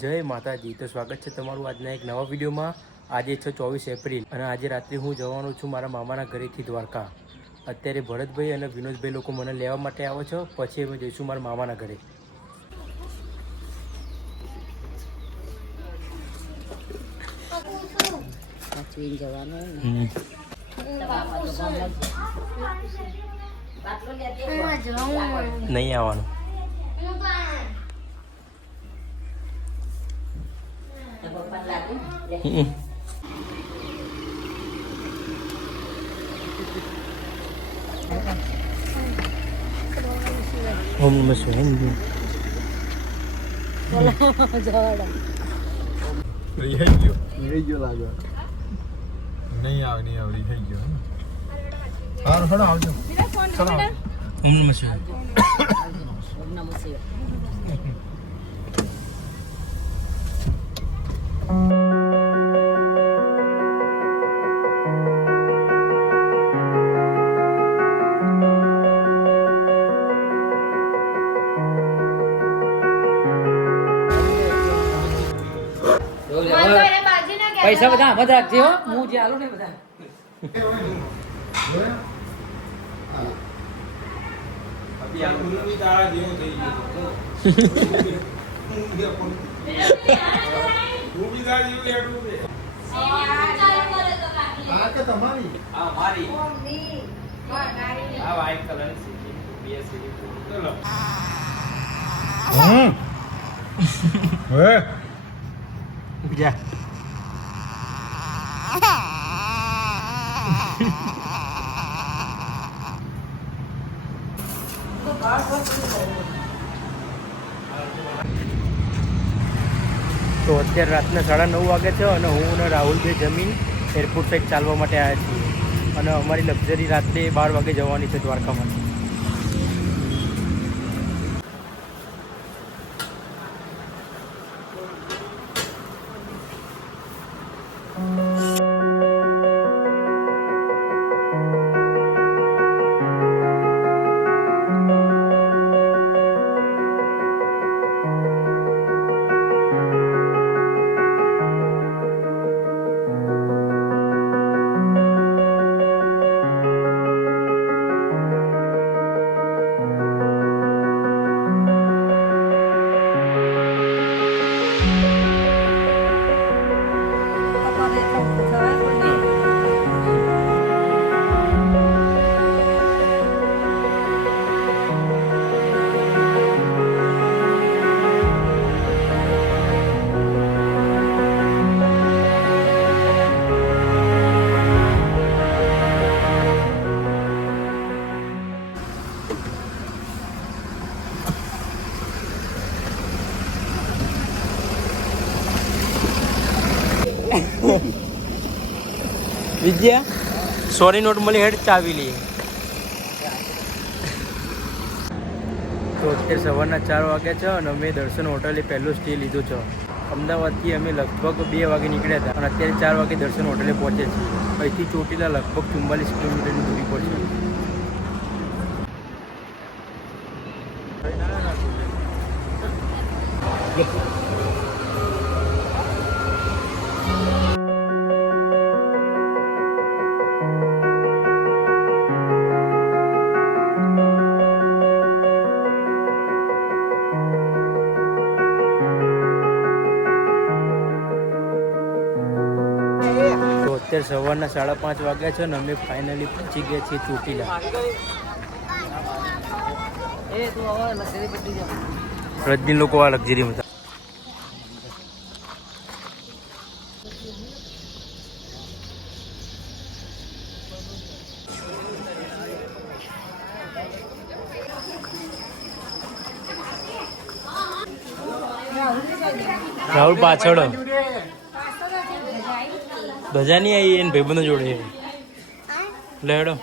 જય માતાજી. તો સ્વાગત છે તમારું આજના એક નવા વિડીયોમાં. આજે છે 24 એપ્રિલ અને આજે રાત્રે હું જવાનો છું મારા મામાના ઘરેથી દ્વારકા. અત્યારે ભરતભાઈ અને વિનોદભાઈ લોકો મને લેવા માટે આવે છે, પછી અમે જઈશું મારા મામાના ઘરે. નહીં આવવાનું. ઓમ નમઃ શિવાય. રહી ગયો લાગે. નહીં આવે થઈ ગયો. સારું ચલો આવજો. ચલો ઓમ નમઃ શિવાય. ઓમ નમઃ શિવાય. પૈસા બધા આમ જ રાખજે હો. હું જે આલો ને બધા બીજા તો અત્યારે રાતના 9:30 વાગે છે અને હું અને રાહુલભાઈ જમીન એરપોર્ટ સાઈડ ચાલવા માટે આવ્યા છીએ અને અમારી લક્ઝરી રાત્રે 12 વાગે જવાની છે દ્વારકામાં. વિદ્યા સોરી નોટ મળી હેડ ચાવી લઈએ. તો અત્યારે સવારના 4 વાગ્યા છે અને અમે દર્શન હોટલે પહેલો સ્ટે લીધો છે. અમદાવાદથી અમે લગભગ 2 વાગે નીકળ્યા હતા અને અત્યારે 4 વાગે દર્શન હોટલે પહોંચ્યા છીએ. અહીંથી ચોટીલા લગભગ 44 કિલોમીટરની દૂરી પર છે. અત્યારે સવારના 5:30 વાગ્યા છે અને અમે ફાઇનલી પહોંચી ગયા છીએ ચોટીલા. રજની લોકો આ લક્ઝરીમાં હતા. રાહુલ પાછળ ધજા નહીં આવી એને ભાઈબંધો જોડે લેડો.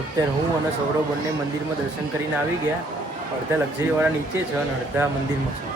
અત્યારે હું અને સૌરવ બંને મંદિરમાં દર્શન કરીને આવી ગયા. અડધા લક્ઝરીવાળા નીચે છે અને અડધા મંદિરમાં છે.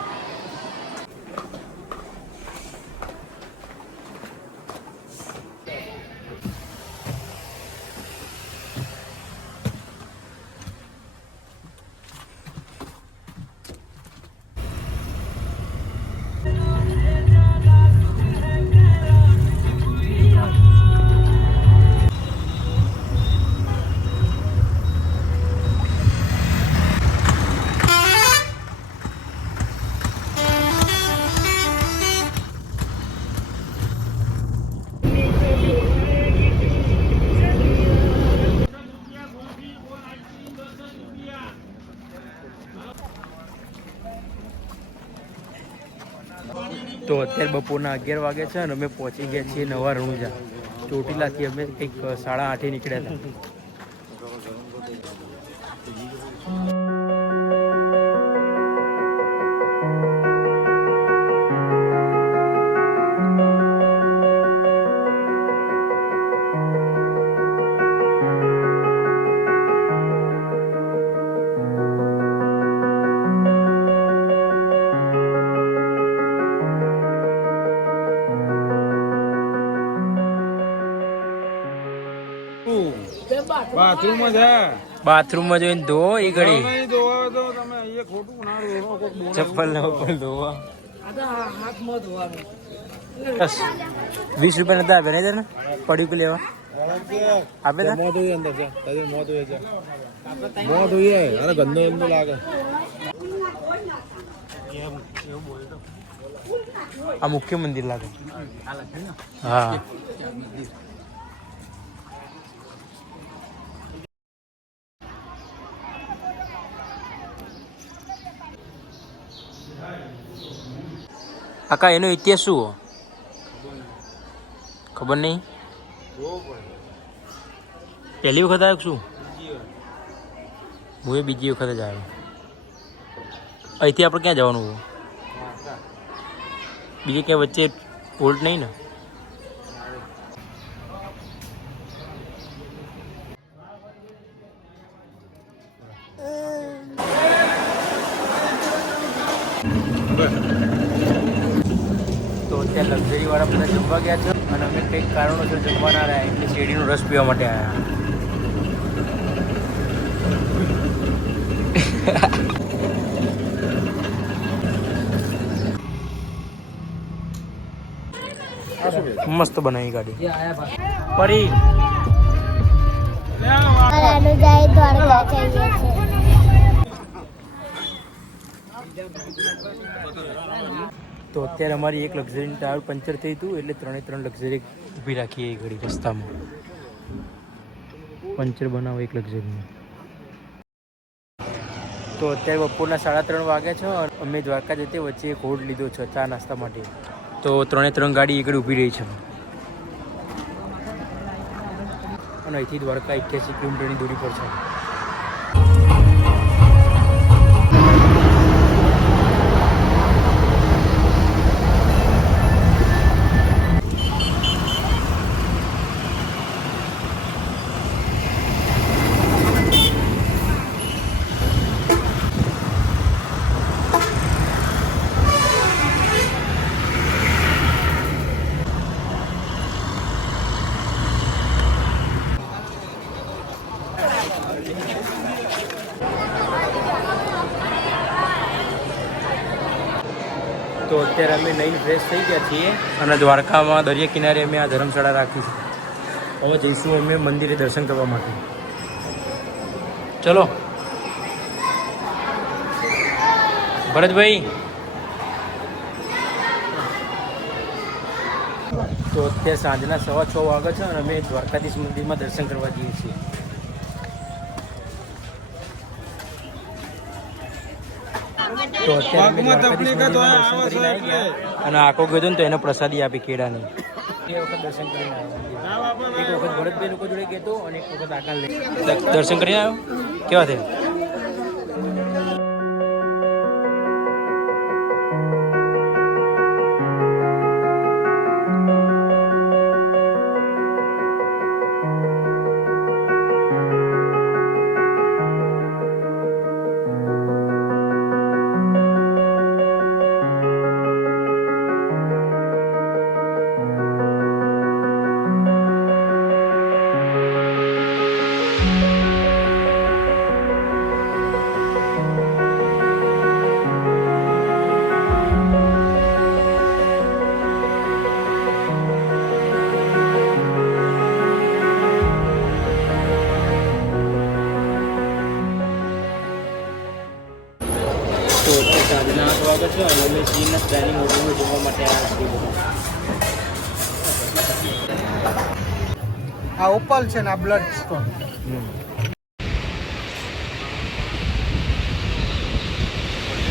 તો અત્યારે બપોરના 11 વાગે છે અને અમે પહોંચી ગયા છીએ નવા રણુજા. ચોટીલાથી અમે કંઈક 8:30 નીકળ્યા હતા. બાથરૂમમાં જા બાથરૂમમાં જોઈને ધોવો એ ઘડી નહીં ધોવા તો તમે અહીંયા ખોટું ના ધોવો કોક બોલે. ચપ્પલ ને ઉપર ધોવા. હાથમાં ધોવાનું. બસ 20 રૂપિયા નતા આપ્યા ને પડી કે લેવા આપે તા? મોં ધોઈએ અંદર જા તારે મોં ધોઈએ જા મોં ધોઈએ. અરે ગંદો ગંદો લાગે. આ મુખ્ય મંદિર લાગે. હા કાકા એનો ઇતિહાસ શું હો? ખબર નહીં. પહેલી વખત આવ્યો કે શું? હું એ બીજી વખત જ આવ્યો. અહીંથી આપણે ક્યાં જવાનું હોય? બીજે ક્યાં વચ્ચે હોલ્ટ નહીં ને? તો ત્યાં લક્ઝરીવાળા બધા જમવા ગયા છે અને અમે કંઈક કારણોસર જમવા ના રહ્યા એટલે શેરડીનો રસ પીવા માટે આવ્યા. મસ્ત બનાવી ગાડી. જે આયા ભાઈ. પરી अनुजाई द्वारका चाहिए छे। તો અત્યારે અમારી એક લક્ઝરીની ટાયર પંચર થઈ હતું એટલે 3 લક્ઝરી ઊભી રાખી એ ઘડી રસ્તામાં. પંચર બનાવો એક લક્ઝરીનું. તો અત્યારે બપોરના 3:30 વાગ્યા છે અને અમે દ્વારકા જતે વચ્ચે એક હોલ્ડ લીધો છે ચા નાસ્તા માટે. તો 3 ગાડી આગળ ઊભી રહી છે અને અહીંથી દ્વારકા 81 કિલોમીટરની દૂરી પર છે. તો અત્યારે અમે નહીં ફ્રેશ થઈ ગયા છીએ અને દ્વારકામાં દરિયા કિનારે અમે આ ધર્મશાળા રાખી છે. હવે જઈશું અમે મંદિરે દર્શન કરવા માટે. ચલો ભરતભાઈ. તો અત્યારે સાંજના 6:15 વાગ્યા છે અને અમે દ્વારકાધીશ મંદિરમાં દર્શન કરવા જઈએ છીએ. તો અત્યારે અમે દ્વારકાધીશ મંદિરમાં દર્શન કરીને આવી ગયા અને આખો ગયો હતો ને તો એને પ્રસાદી આપી કેળાની. એ વખત દર્શન કરીને આવ્યો. એક વખત ભરતભાઈ લોકો જોડે ગયો હતો અને એક વખત આકાશ દર્શન કરીને આવ્યો. કેવા થયા? વાગે છે અને અમે સીએનએસ ડાઇનિંગ હોટલમાં જમવા માટે આવ્યા છીએ બધા. આ ઓપલ છે ને આ બ્લડ સ્ટોન. હમ.